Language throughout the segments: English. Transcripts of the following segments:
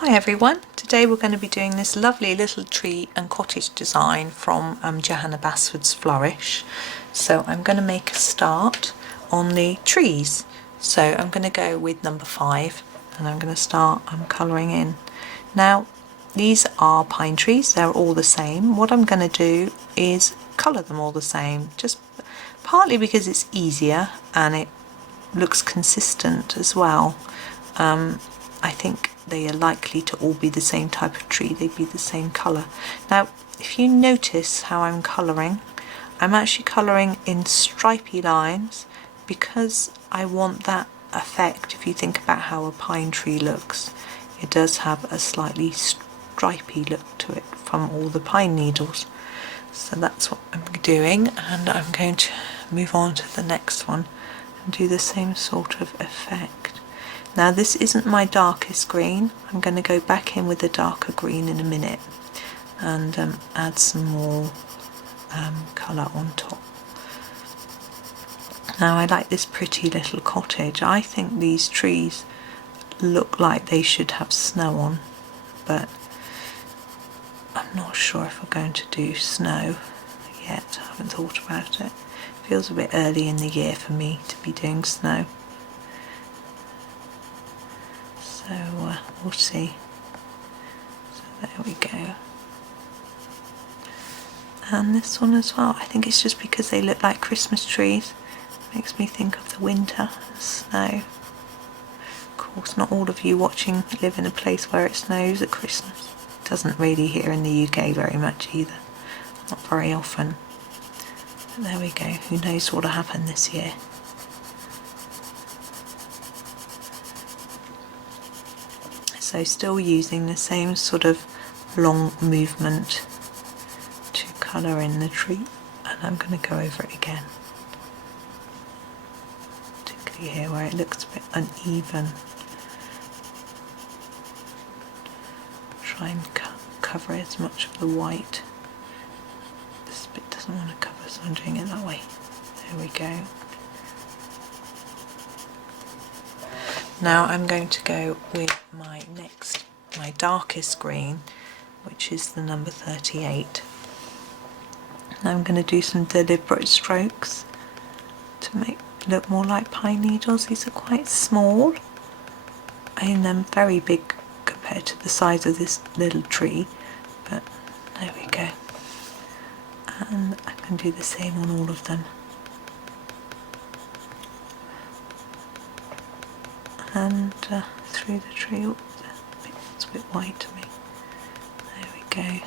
Hi everyone, today we're going to be doing this lovely little tree and cottage design from Johanna Basford's Flourish. So I'm going to make a start on the trees. So I'm going to go with number 5 and I'm going to start colouring in. Now these are pine trees, they're all the same. What I'm going to do is colour them all the same, just partly because it's easier and it looks consistent as well. I think they are likely to all be the same type of tree, they'd be the same colour. Now if you notice how I'm colouring, I'm actually colouring in stripy lines because I want that effect. If you think about how a pine tree looks, it does have a slightly stripy look to it from all the pine needles. So that's what I'm doing, and I'm going to move on to the next one and do the same sort of effect. Now this isn't my darkest green, I'm going to go back in with a darker green in a minute and add some more colour on top. Now I like this pretty little cottage. I think these trees look like they should have snow on, but I'm not sure if we're going to do snow yet. I haven't thought about it. It feels a bit early in the year for me to be doing snow. So we'll see. So there we go. And this one as well. I think it's just because they look like Christmas trees. Makes me think of the winter and snow. Of course, not all of you watching live in a place where it snows at Christmas. It doesn't really here in the UK very much either. Not very often. But there we go. Who knows what'll happen this year. So still using the same sort of long movement to colour in the tree, and I'm going to go over it again, particularly here where it looks a bit uneven. Try and cover as much of the white. This bit doesn't want to cover, so I'm doing it that way. There we go. Now I'm going to go with my darkest green, which is the number 38. Now I'm going to do some deliberate strokes to make it look more like pine needles. These are quite small and then very big compared to the size of this little tree, but there we go. And I can do the same on all of them. And through the tree. Oops, it's a bit white to me. There we go.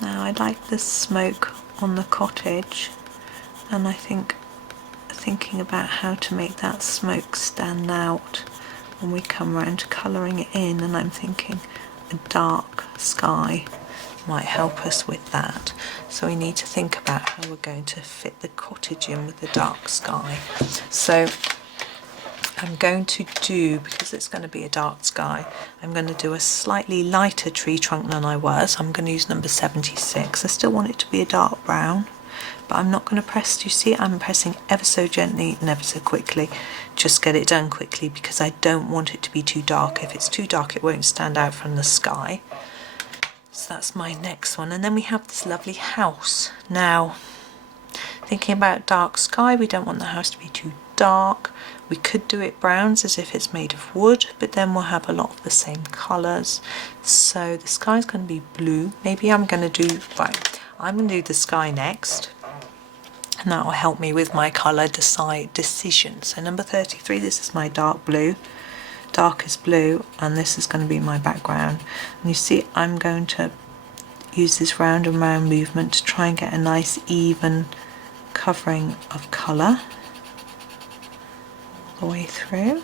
Now I like the smoke on the cottage, and I think thinking about how to make that smoke stand out when we come around to colouring it in, and I'm thinking a dark sky might help us with that. So we need to think about how we're going to fit the cottage in with the dark sky. So I'm going to do, because it's going to be a dark sky, I'm going to do a slightly lighter tree trunk than I was. I'm going to use number 76. I still want it to be a dark brown, but I'm not going to press. Do you see? I'm pressing ever so gently and ever so quickly. Just get it done quickly because I don't want it to be too dark. If it's too dark, it won't stand out from the sky. So that's my next one. And then we have this lovely house. Now, thinking about dark sky, we don't want the house to be too dark. We could do it browns as if it's made of wood, but then we'll have a lot of the same colours. So the sky's going to be blue. Maybe I'm going to do, right, I'm going to do the sky next. And that will help me with my colour decision. So number 33, this is my dark blue, darkest blue, and this is going to be my background. And you see I'm going to use this round and round movement to try and get a nice even covering of colour all the way through.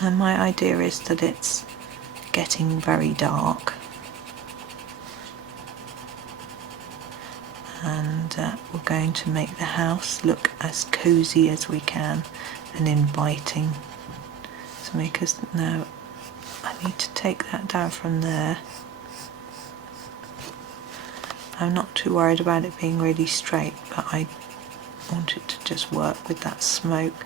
And my idea is that it's getting very dark, and we're going to make the house look as cozy as we can and inviting. So make us, now I need to take that down from there. I'm not too worried about it being really straight, but I want it to just work with that smoke.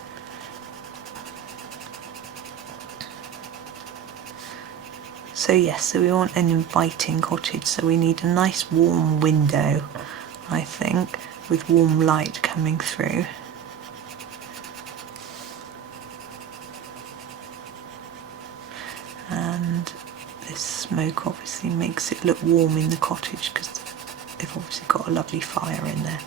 So yes, so we want an inviting cottage, so we need a nice warm window, I think, with warm light coming through. And this smoke obviously makes it look warm in the cottage because they've obviously got a lovely fire in there.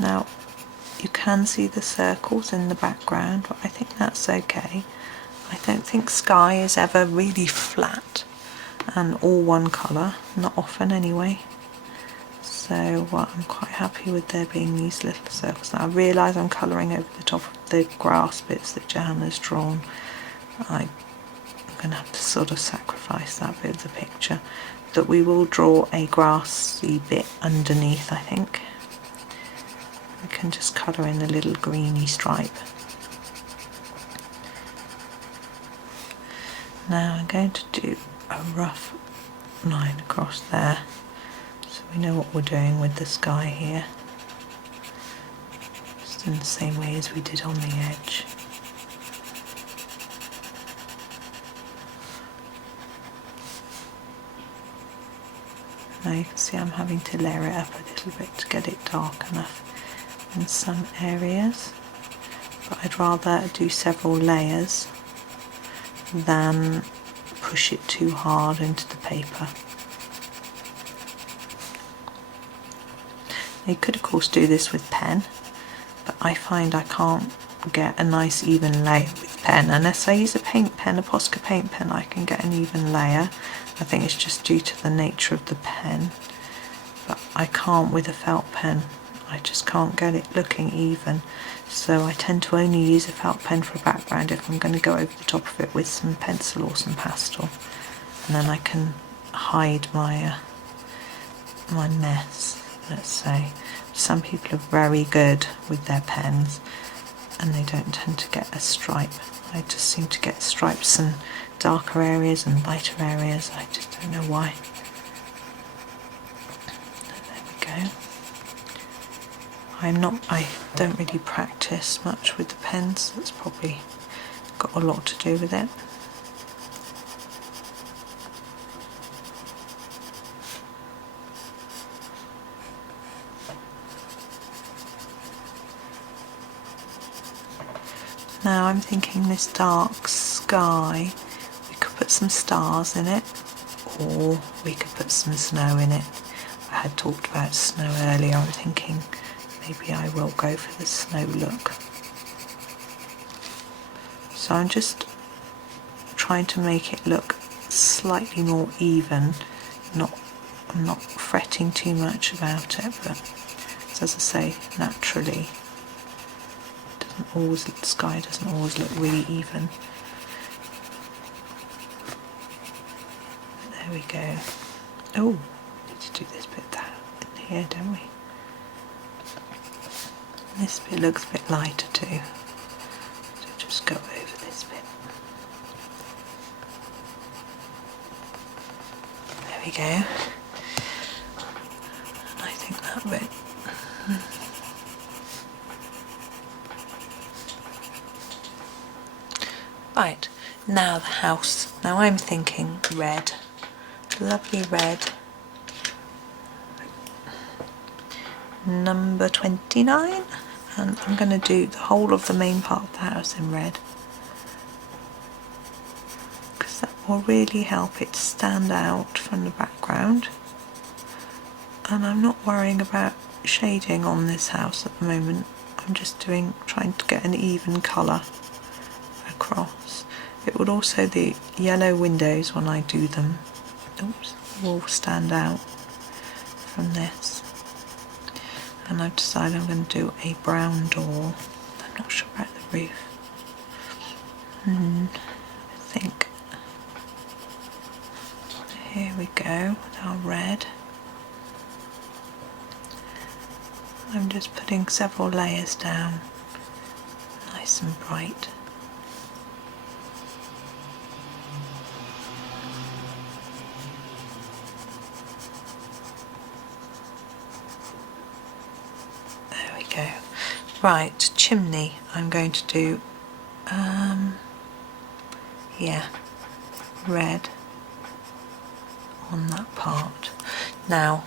Now you can see the circles in the background, but I think that's okay. I don't think sky is ever really flat and all one colour, not often anyway. So I'm quite happy with there being these little circles. Now I realise I'm colouring over the top of the grass bits that Johanna's drawn. I'm going to have to sort of sacrifice that bit of the picture, but we will draw a grassy bit underneath, I think. We can just colour in a little greeny stripe. Now I'm going to do a rough line across there so we know what we're doing with the sky here, just in the same way as we did on the edge. Now you can see I'm having to layer it up a little bit to get it dark enough in some areas, but I'd rather do several layers than push it too hard into the paper. You could of course do this with pen, but I find I can't get a nice even layer with pen. Unless I use a paint pen, a Posca paint pen, I can get an even layer. I think it's just due to the nature of the pen, but I can't with a felt pen. I just can't get it looking even, so I tend to only use a felt pen for a background if I'm going to go over the top of it with some pencil or some pastel, and then I can hide my my mess, let's say. Some people are very good with their pens and they don't tend to get a stripe. I just seem to get stripes in darker areas and lighter areas. I just don't know why. There we go. I don't really practice much with the pens. That's probably got a lot to do with it. Now I'm thinking this dark sky, we could put some stars in it, or we could put some snow in it. I had talked about snow earlier. I'm thinking maybe I will go for the snow look. So I'm just trying to make it look slightly more even. I'm not fretting too much about it, but as I say, naturally, the sky doesn't always look really even. There we go. Oh, we need to do this bit down in here, don't we? This bit looks a bit lighter too, so just go over this bit. There we go. I think that bit. Right, now the house. Now I'm thinking red, lovely red, number 29, and I'm going to do the whole of the main part of the house in red, because that will really help it stand out from the background. And I'm not worrying about shading on this house at the moment. I'm just trying to get an even colour across. It would also, the yellow windows when I do them, oops, will stand out from this. And I've decided I'm going to do a brown door. I'm not sure about the roof. I think here we go with our red. I'm just putting several layers down, nice and bright. There we go. Right, chimney. I'm going to do, yeah, red on that part. Now,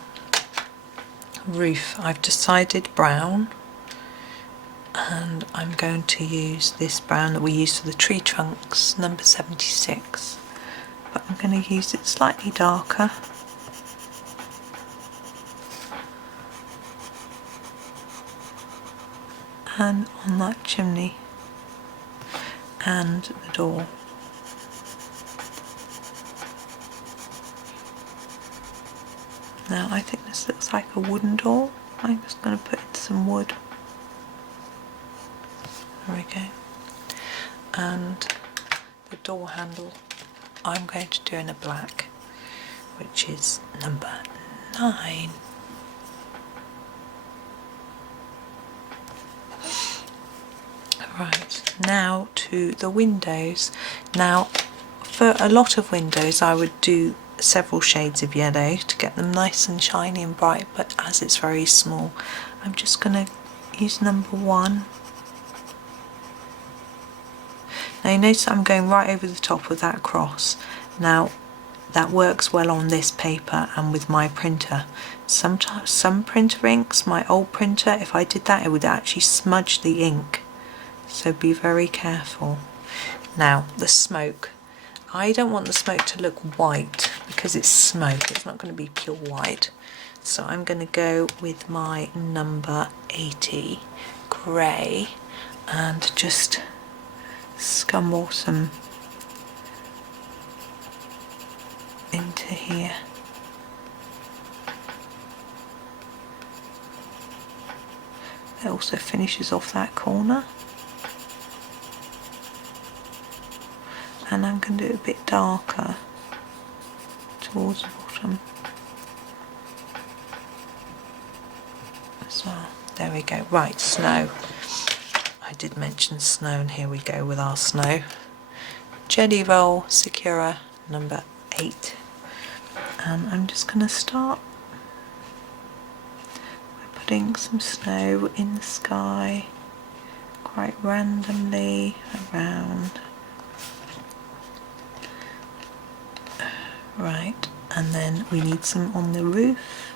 roof, I've decided brown, and I'm going to use this brown that we use for the tree trunks, number 76, but I'm going to use it slightly darker. And on that chimney and the door. Now I think this looks like a wooden door. I'm just going to put in some wood. There we go. And the door handle I'm going to do in a black, which is number 9. Right, now to the windows. Now for a lot of windows I would do several shades of yellow to get them nice and shiny and bright, but as it's very small I'm just going to use number 1. Now you notice I'm going right over the top of that cross. Now that works well on this paper and with my printer. Sometimes some printer inks, my old printer, if I did that it would actually smudge the ink, so be very careful. Now the smoke. I don't want the smoke to look white because it's smoke, it's not going to be pure white. So I'm going to go with my number 80 grey and just scumble some into here. It also finishes off that corner. And I'm going to do it a bit darker towards the bottom as well. There we go. Right, snow. I did mention snow, and here we go with our snow. Jelly Roll Secura number 8. And I'm just going to start by putting some snow in the sky quite randomly around. Right, and then we need some on the roof.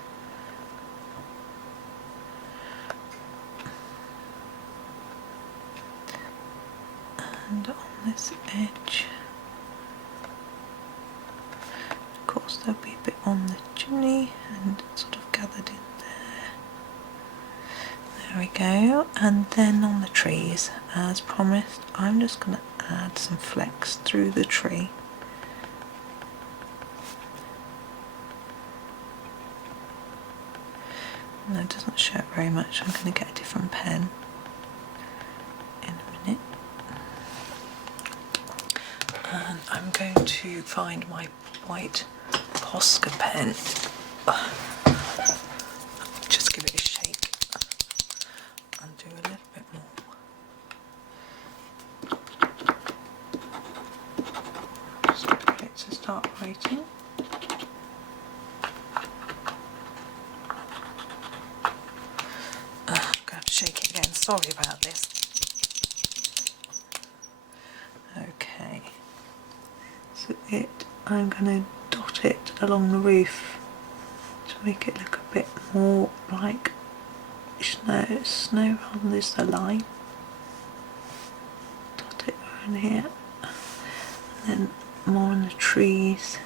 And on this edge. Of course there'll be a bit on the chimney and sort of gathered in there. There we go. And then on the trees, as promised, I'm just going to add some flecks through the tree. No, it doesn't show it very much. I'm going to get a different pen in a minute. And I'm going to find my white Posca pen. Just give it a shake and do a little bit more. Just get it to start writing. Shake it again, sorry about this. Okay, so I'm going to dot it along the roof to make it look a bit more like snow rather than just a line. Dot it around here, and then more on the trees,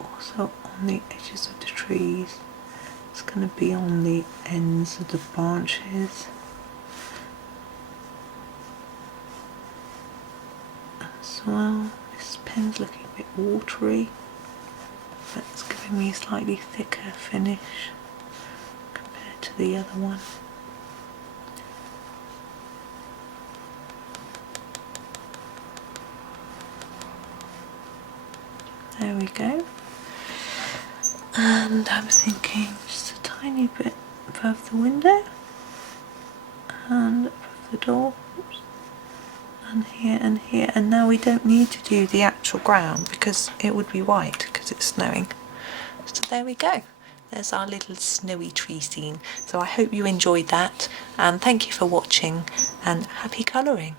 also on the edges of the trees. It's going to be on the ends of the branches as well. This pen's looking a bit watery. That's giving me a slightly thicker finish compared to the other one. There we go. And I'm thinking just a tiny bit above the window and above the door. Oops. And here, and now we don't need to do the actual ground because it would be white because it's snowing. So there we go. There's our little snowy tree scene. So I hope you enjoyed that, and thank you for watching, and happy colouring.